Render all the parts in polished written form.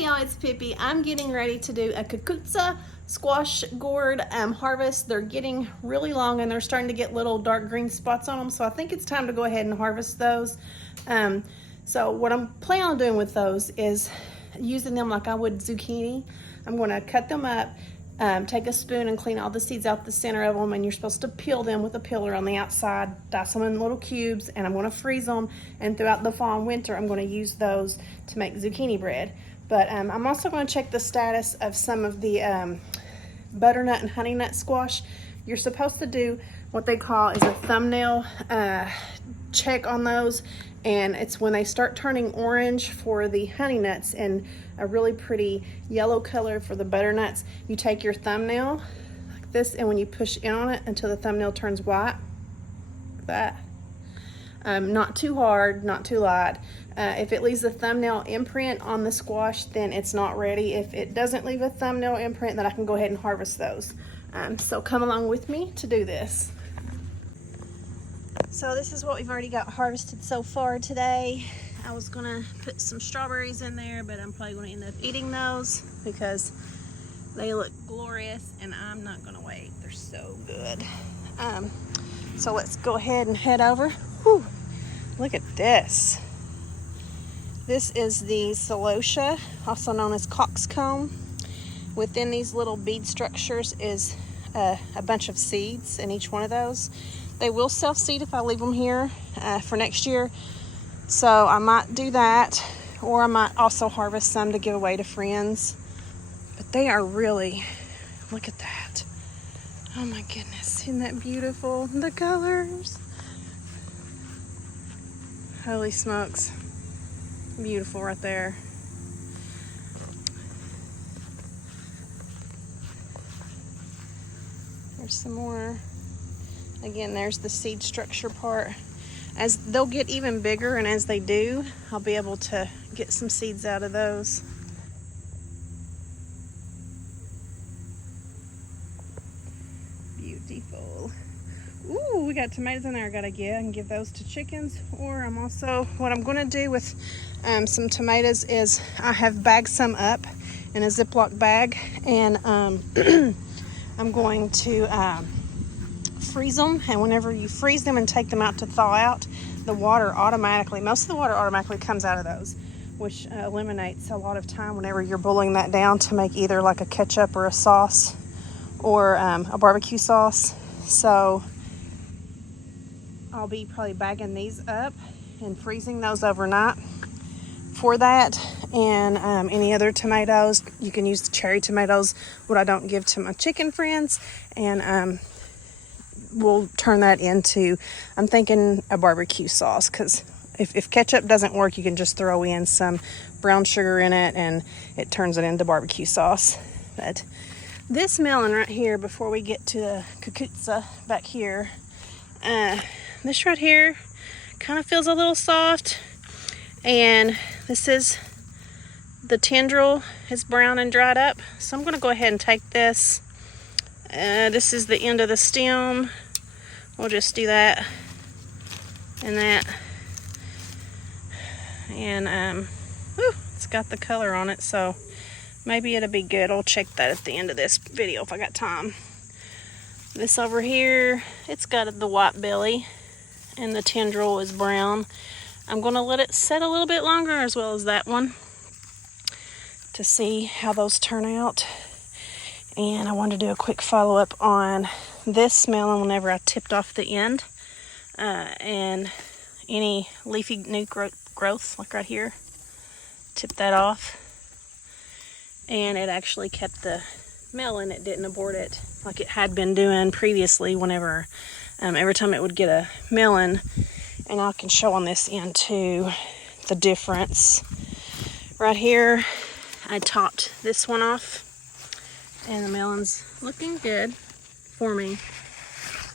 Hey y'all, it's Pippi. I'm getting ready to do a cucuzzi squash gourd harvest. They're getting really long and they're starting to get little dark green spots on them, so I think it's time to go ahead and harvest those. So what I'm planning on doing with those is using them like I would zucchini. I'm going to cut them up, take a spoon and clean all the seeds out the center of them, and you're supposed to peel them with a peeler on the outside, dice them in little cubes, and I'm going to freeze them, and throughout the fall and winter I'm going to use those to make zucchini bread. But I'm also going to check the status of some of the butternut and honey nut squash. You're supposed to do what they call is a thumbnail check on those, and it's when they start turning orange for the honey nuts and a really pretty yellow color for the butternuts. You take your thumbnail like this, and when you push in on it until the thumbnail turns white, like that. Not too hard, not too light. If it leaves a thumbnail imprint on the squash, then it's not ready. If it doesn't leave a thumbnail imprint, then I can go ahead and harvest those. So come along with me to do this. So this is what we've already got harvested so far today. I was gonna put some strawberries in there, but I'm probably gonna end up eating those because they look glorious and I'm not gonna wait. They're so good. So let's go ahead and head over. Whew, look at this. This is the celosia, also known as coxcomb. Within these little bead structures is a bunch of seeds in each one of those. They will self-seed if I leave them here for next year. So I might do that, or I might also harvest some to give away to friends. But they are really, look at that. Oh my goodness, isn't that beautiful? The colors. Holy smokes. Beautiful right there. There's some more. Again, there's the seed structure part. As they'll get even bigger, and as they do, I'll be able to get some seeds out of those. Beautiful. Ooh, we got tomatoes in there I gotta get. I can give those to chickens, or I'm also, what I'm gonna do with some tomatoes is I have bagged some up in a Ziploc bag, and I'm going to freeze them. And whenever you freeze them and take them out to thaw out, the water automatically, most of the water automatically comes out of those, which eliminates a lot of time whenever you're boiling that down to make either like a ketchup or a sauce or a barbecue sauce. So I'll be probably bagging these up and freezing those overnight for that. And any other tomatoes, you can use the cherry tomatoes, what I don't give to my chicken friends, and we'll turn that into, I'm thinking, a barbecue sauce, because if ketchup doesn't work, you can just throw in some brown sugar in it and it turns it into barbecue sauce. But this melon right here, before we get to the cucuzzi back here, this right here kind of feels a little soft, and this is, the tendril is brown and dried up, so I'm going to go ahead and take this. This is the end of the stem. We'll just do that and that, and it's got the color on it, so maybe it'll be good. I'll check that at the end of this video if I got time. This over here, it's got the white belly and the tendril is brown. I'm going to let it set a little bit longer, as well as that one, to see how those turn out. And I wanted to do a quick follow-up on this melon whenever I tipped off the end, and any leafy new growth like right here, tip that off, and it actually kept the melon. It didn't abort it like it had been doing previously whenever every time it would get a melon. And I can show on this end too the difference. Right here I topped this one off, and the melon's looking good for me.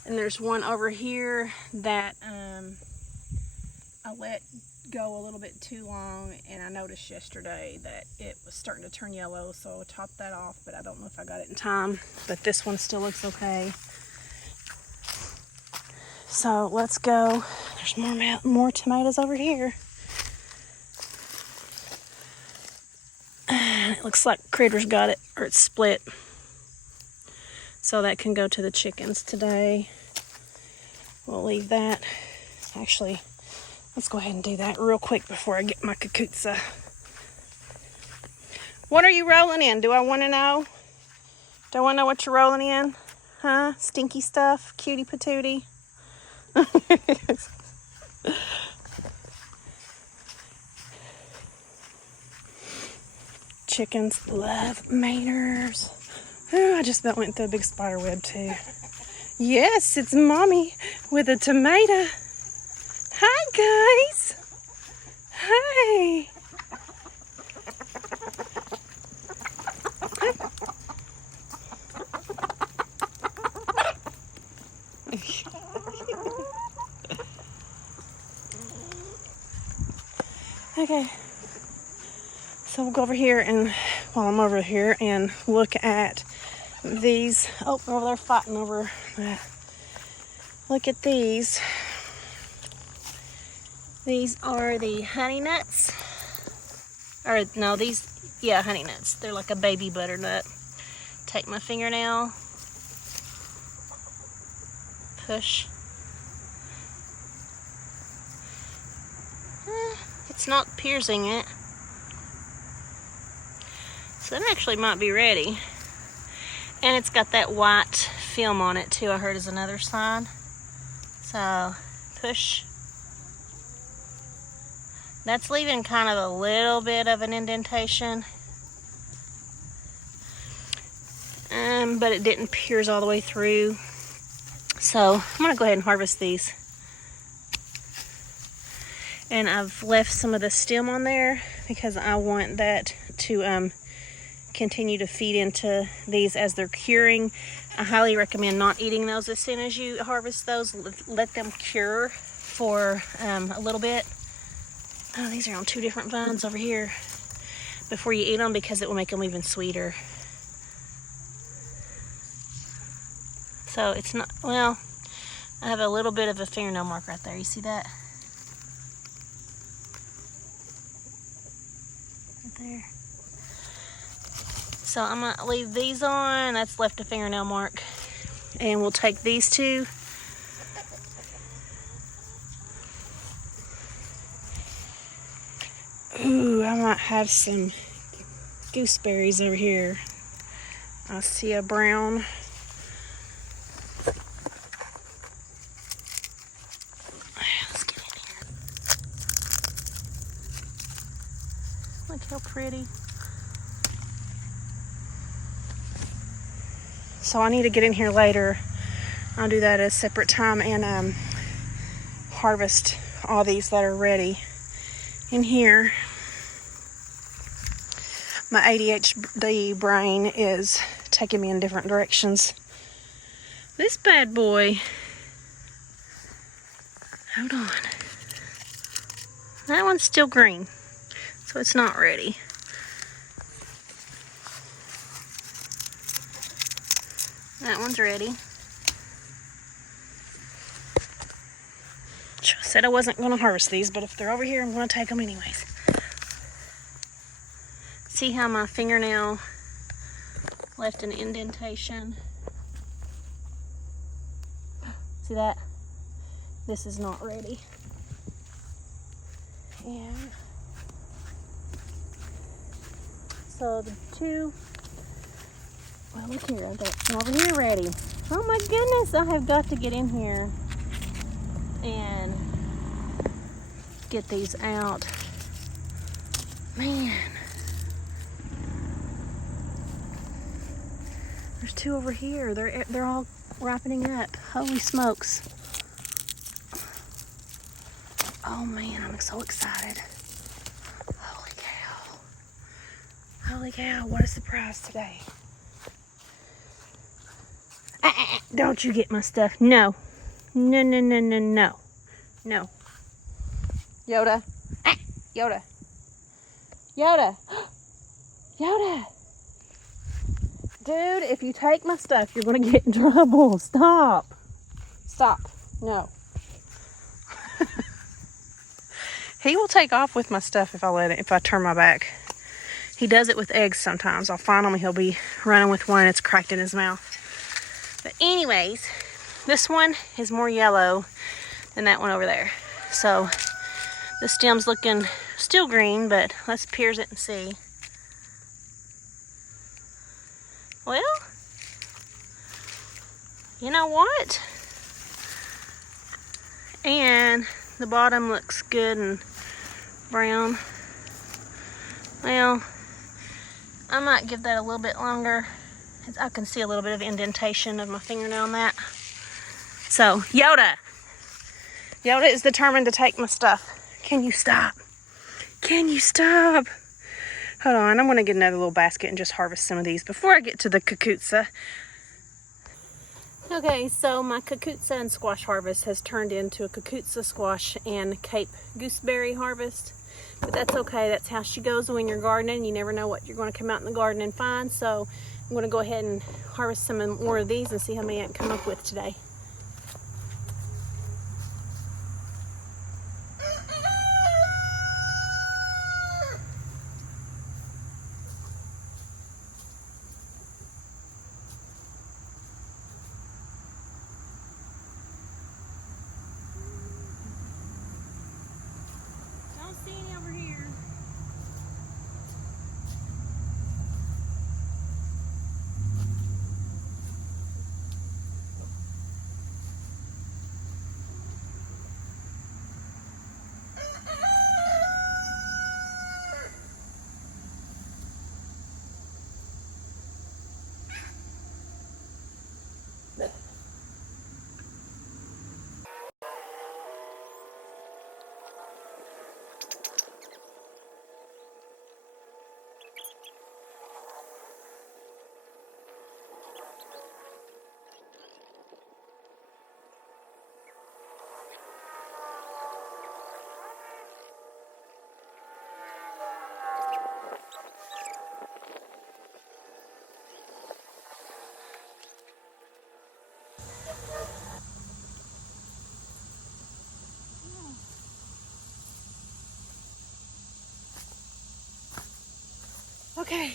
And there's one over here that I let go a little bit too long, and I noticed yesterday that it was starting to turn yellow, so I topped that off, but I don't know if I got it in time. But this one still looks okay. So let's go. There's more tomatoes over here. Looks like Critters got it, or it's split. So that can go to the chickens today. We'll leave that. Actually, let's go ahead and do that real quick before I get my cucuzzi. What are you rolling in? Do I want to know? Do I want to know what you're rolling in? Huh? Stinky stuff? Cutie patootie? Chickens love maters. Oh, I just about went through a big spider web too. Yes, it's Mommy with a tomato. Hi, guys. Hi. Okay. So we'll go over here and, while I'm over here, and look at these. Oh, they're over there fighting over that. Look at these. These are the honey nuts. Or no, these, yeah, honey nuts. They're like a baby butternut. Take my fingernail. Push. It's not piercing it. So that actually might be ready. And it's got that white film on it too, I heard is another sign. So, push. That's leaving kind of a little bit of an indentation. But it didn't pierce all the way through. So, I'm gonna go ahead and harvest these. And I've left some of the stem on there because I want that to continue to feed into these as they're curing. I highly recommend not eating those as soon as you harvest those. Let them cure for a little bit. Oh, these are on two different vines over here before you eat them, because it will make them even sweeter. So it's not, well, I have a little bit of a fingernail mark right there. You see that? Right there. So I'm going to leave these on. That's left a fingernail mark. And we'll take these two. Ooh, I might have some gooseberries over here. I see a brown. Let's get in here. Look how pretty. So I need to get in here later. I'll do that at a separate time and harvest all these that are ready in here. My ADHD brain is taking me in different directions. This bad boy, hold on. That one's still green, so it's not ready. That one's ready. I said I wasn't going to harvest these, but if they're over here, I'm going to take them anyways. See how my fingernail left an indentation? See that? This is not ready. And so the two, well, look here, I've got one over here ready. Oh my goodness, I have got to get in here and get these out. Man. There's two over here. They're all ripening up. Holy smokes. Oh man, I'm so excited. Holy cow. Holy cow, what a surprise today. Don't you get my stuff. No. No, no, no, no, no. No. Yoda. Yoda. Yoda. Yoda. Dude, if you take my stuff, you're going to get in trouble. Stop. Stop. No. He will take off with my stuff if I let it, if I turn my back. He does it with eggs sometimes. I'll find him and he'll be running with one and it's cracked in his mouth. But anyways, this one is more yellow than that one over there. So the stem's looking still green, but let's pierce it and see. Well, you know what? And the bottom looks good and brown. Well, I might give that a little bit longer. I can see a little bit of indentation of my fingernail on that. So, Yoda is determined to take my stuff. Can you stop? Can you stop? Hold on, I'm gonna get another little basket and just harvest some of these before I get to the cucuzzi. Okay, so my cucuzzi and squash harvest has turned into a cucuzzi, squash, and Cape gooseberry harvest. But that's okay, that's how she goes when you're gardening. You never know what you're gonna come out in the garden and find. So I'm gonna go ahead and harvest some more of these and see how many I can come up with today. Don't see any over here. Okay,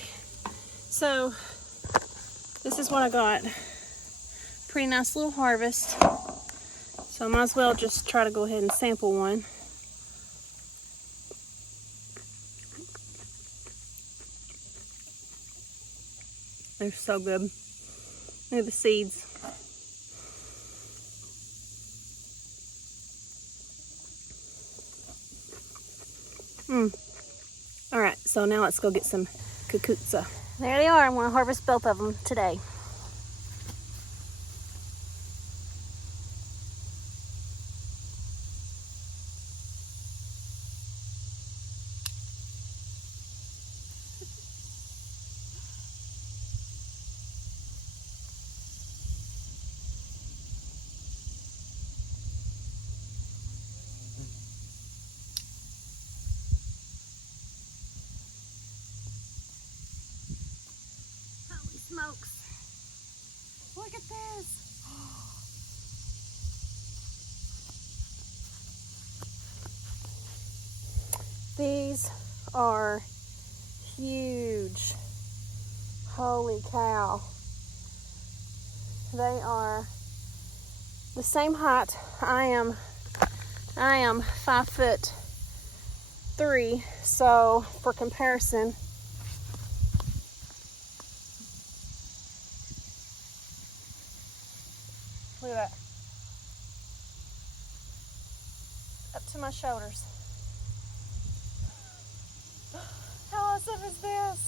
so this is what I got. Pretty nice little harvest. So I might as well just try to go ahead and sample one. They're so good. Look at the seeds. All right, so now let's go get some cucuzzi. There they are. I'm going to harvest both of them today. Holy smokes. Look at this. These are huge. Holy cow. They are the same height. I am 5'3", so for comparison, look at that. Up to my shoulders. How awesome is this?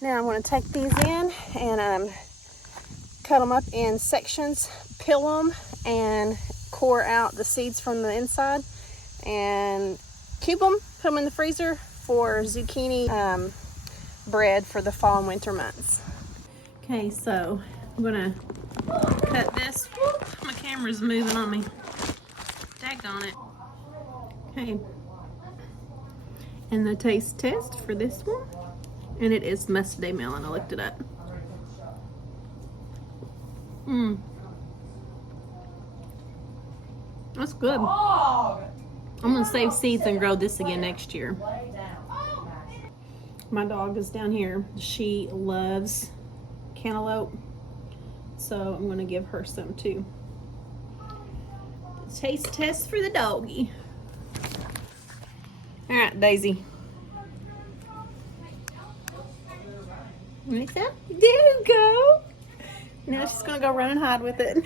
Now I'm going to take these in and cut them up in sections, peel them, and core out the seeds from the inside, and cube them, put them in the freezer for zucchini bread for the fall and winter months. Okay, so I'm going to cut this. Whoop, my camera's moving on me. Daggone it. Okay. And the taste test for this one. And it is mustardy melon. I looked it up. That's good. I'm gonna save seeds and grow this again next year. My dog is down here. She loves cantaloupe, so I'm gonna give her some too. Taste test for the doggy. All right, Daisy. Like that? There you go. Now she's gonna go run and hide with it.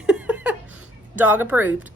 Dog approved.